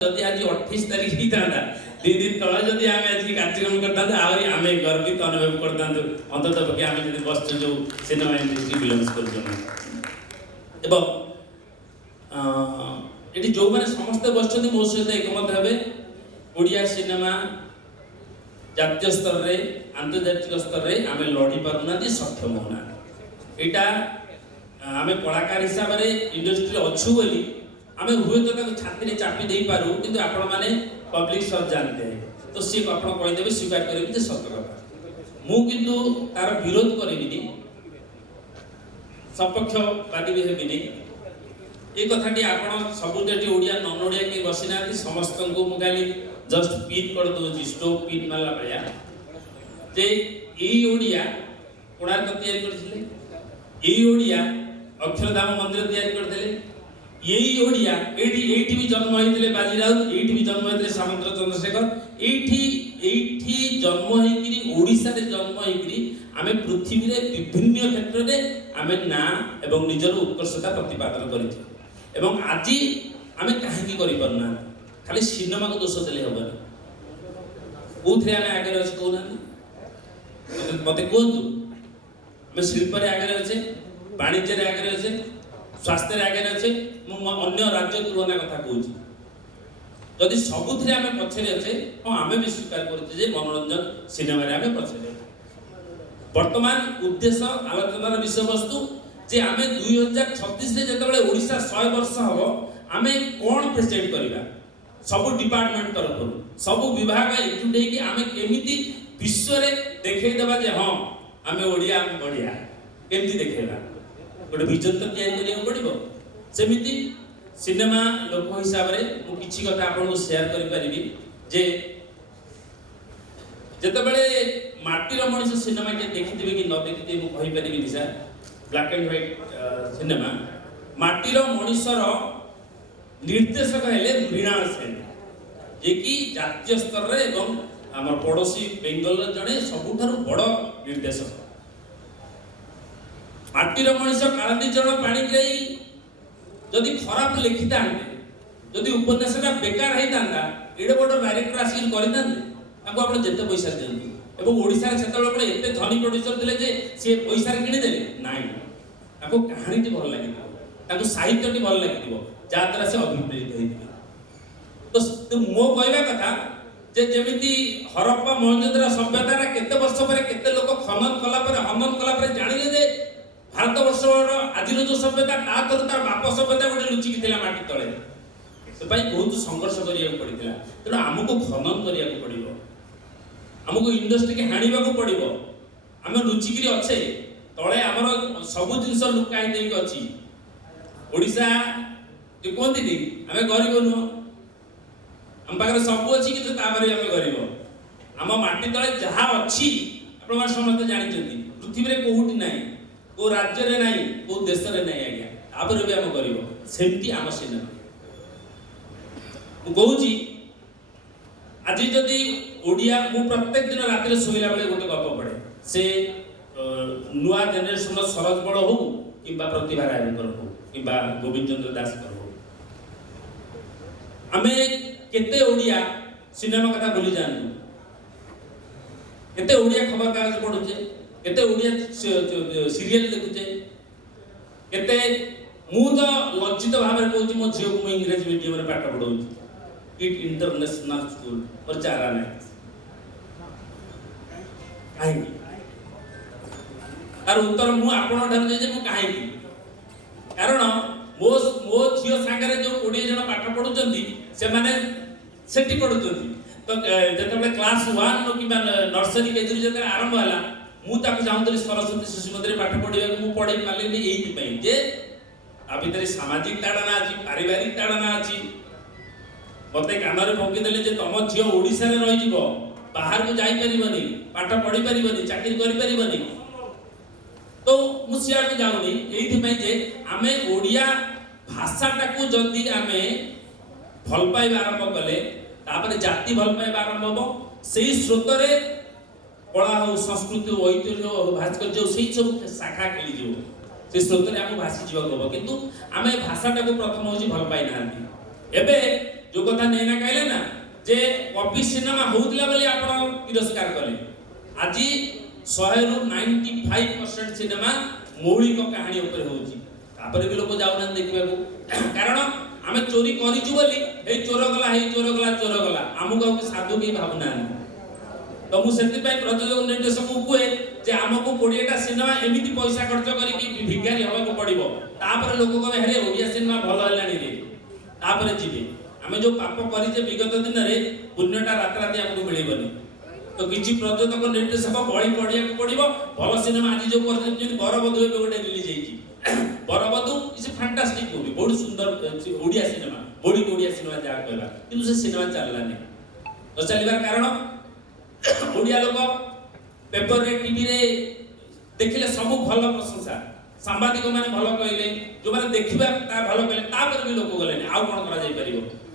जदि आज 28 तारीख ही था दिन दिन तले जदि आम आज कार्यक्रम करता आहरी आम गर्वित अनुभव करता अंततः पक्षे आम जब बस जो सिनेमा इंडस्ट्री बिलंग्स कर जो मैंने समस्ते बस मो सहित एकमत हे ओडिया सिनेमा जातीय स्तर रे आंतर्जातिक स्तर रे आम लड़ी पारना सक्षम होना यहाँ आम कलाकार हिसाब से इंडस्ट्री अच्छु बोली आमे हुए तो छाती चापी दे पारू किंतु आपण माने पब्लिक सब जानते हैं तो सी आपण कहि देबे स्वीकार करबे जे सत्य कथा मु किंतु तार विरोध करबिनी सपक्षवादी भी हेबिनी ए कथाटी आपण सब जेटी ओडिया नन ओडिया के बसिना समस्त को मु खाली जस्ट पिन कर दो जी स्टोव पिन माला भया जे ए ओडिया कोणार्क तैयारी करथिले ए ओडिया अक्षरधाम मंदिर तैयारी करथिले यही ओडिया एठी भी जन्म होइतले बाजीराउत एठी भी जन्म होइतले सामंत चंद्रशेखर एठी जन्म होइकरी ओडिसा रे जन्म होइकरी आमे पृथ्वी रे विभिन्न क्षेत्र रे आमे ना एवं निजर उत्कर्षता प्रतिपादन करिथि एवं आजि आमे काहे की करि परना खाली सिनेमा को दोष देले होबा ओथरे आमे आगे रछ कोना मते कोंतु आमे शिल्प रे आगे रछे वाणिज्य रे आगे रछे स्वास्थ्य रे आगे रछे अन्य राज्य तुलना कथा कहूँ जदि सबुथिरे आमे पछरे अच्छे हाँ आमे भी स्वीकार करते जे मनोरंजन सिनेमा रे आमे पछरे वर्तमान उद्देश्य आलोचनार विषय वस्तु जे आमे 2036 रे जेतेबेले ओडिसा 100 वर्ष हबो आमे कोन प्रेजेंट करिबा सब डिपार्टमेंट तरफ सब विभाग एकजुट होई कि आमे केमिति विश्व रे देखै देबा जे हां आमे ओडिया बढ़िया केमिति देखेबा गोटे विजन तो तैयारी करिया पड़िबो सेमिति सिनेमा लोक हिसाब रे मु किछि कथा आपन को शेयर करि परिबी जे जेतेबेले माटीर मनिष सिनेमा के देखिथिबे कि न देखिथिबे मु कहि परिबी निसा ब्लैक एंड व्हाइट सिनेमा माटीर मनिषर निर्देशक हेले मृणाल सेन जे कि जातीय स्तर रे एवं हमर पड़ोसी बेंगल जने सबुठारु बड़ निर्देशक माटीर मनिष कालांदी जण पानी ग्रही जदि खराब लिखिता जदि उपन्यासटा बेकार होता एडे बड़ डायरेक्टर आसिक करते आप जिते पैसा दिखाते एवं ओडिशा से एत धनी प्रोड्यूसर थे जे सी पैसा किणीदे ना कहानी भल लगे साहित्य भल लगे जहाद्वारा से अभिप्रेरित होते तो मो कहवा कथा जे जमी हरप्पा मोहनजोदड़ो सभ्यतार केते वर्ष पर केते लोक खनन कला हनन कला जानिले जे भारत वर्ष आज जो सभ्यता तार बाप सभ्यता गोटे लुचिकी थिला माटी तले से बहुत संघर्ष करिया पड़िथिला तेणु आमको खनन करिया पड़िबो आमको इंडस्ट्री के हाणीबा को पड़िबो आम लुचिकी अच्छे तले आमर सब जिनस लुकाई देकी अछि ओडिशा जे कोंती नी आमे गरीब नुह हम पाखरे सब अछि कि ताबरे आमे गरीब आम माटी तले जहा अछि आपण समस्त जानि छथि पृथ्वी रे कोहुटी नाही को राज्य रे नाही को देश रे नाही आज्ञा तापर भी हम करिवो सेमती आम सिनेमा मु कहूची आज जदि ओडिया मु प्रत्येक दिन रात सोइला बेले गोटे गप पढ़े से नुआ जनरेशन शरद बड़ हो कि प्रतिभा रायकर हो कि गोविंद चंद्र दास हो आमे केते ओडिया सिनेमा कथा भूली जानु केते ओडिया खबर कागज पढुचे केते ओडिया सीरियल देखुचे केते मु तो लज्जित भाव में कहूँ मो झील को इंग्रेज मीडियम में पाठ पढ़ाऊँ किट इंटरनेशनल स्कूल पर चारा ना कहीं तार उत्तर मु आपण ठार जे मु कहीं कारण मो मो झील सांगे जो 20 जन पाठ पढ़ुचंदी से माने सेठी पढ़ुचंदी तो जेतबे क्लास 1 कि नर्सरी केजी जेते आरंभ होला मु ताको चाहूतली सरस्वती शिशु मंदिर पाठ पढ़िया मु पढ़ी पालिनी एई पई जे आ भितर सामाजिक ताड़ना अछि पारिवारिक ताड़ना अछि मते कानरे फंकी देले जे तम झियो ओडिसा रे रहि जिवो बाहर को जाई परिबनी पाठ पढ़ी परिबनी चाकरी करि परिबनी तो मु सिया को जाउनी एई पई जे आमे ओडिया भाषाटा को जल्दी आमे भल पाइबा आरंभ कले तापर जाति भल पाइबा आरंभ हो सेही स्रोत रे कला हो संस्कृति ऐतिह्य भास्कर्य से सब शाखा खेली जीव से स्रोत रे हम भासी जीवा गब किंतु आमे भाषाटा को प्रथम होजी भल पाइ नांती एबे जो कथा नैना कहले ना जे कॉपी सिनेमा होउतला बोली आपण तिरस्कार कले आज 100 रु 95% सिनेमा मौलिक कहानी ऊपर होउची तापर भी लोग जाउना देखबा को कारण आमे चोरी करिजु बोली हे चोर गला चोर गला हमको साधु की भावना तो मु सेति पय प्रयोजक निर्देशक को कुए जे हमको 20टा सिनेमा एमिति पैसा खर्च करी कि भिखारी हवा को पड़िबो तापर लोग कहे हरे ओडिया सिनेमा भलो हलानी रे तापर जीवे आमे जो पाप करी जे विगत दिन रे पुण्यटा रात रात हमको मिलिबनी तो किछि प्रयोजक निर्देशक बळी पड़िया को पड़िबो भलो सिनेमा आज जो कर जे बरबधु एबे गोटे रिलीज हेची बरबधु इज ए फैंटास्टिक मूवी बहुत सुंदर ओडिया सिनेमा बड़ी ओडिया सिनेमा जा कहला किंतु से सिनेमा चलला नै तो चलिबार कारण ओडिया लोग पेपर रे टीवी रे देखिले सब भल प्रशंसा सांबादिक माने भल कहले जो माने देखिबा ता भल कहले तापर भी लोक गले आउ कोन करा जाई परिबो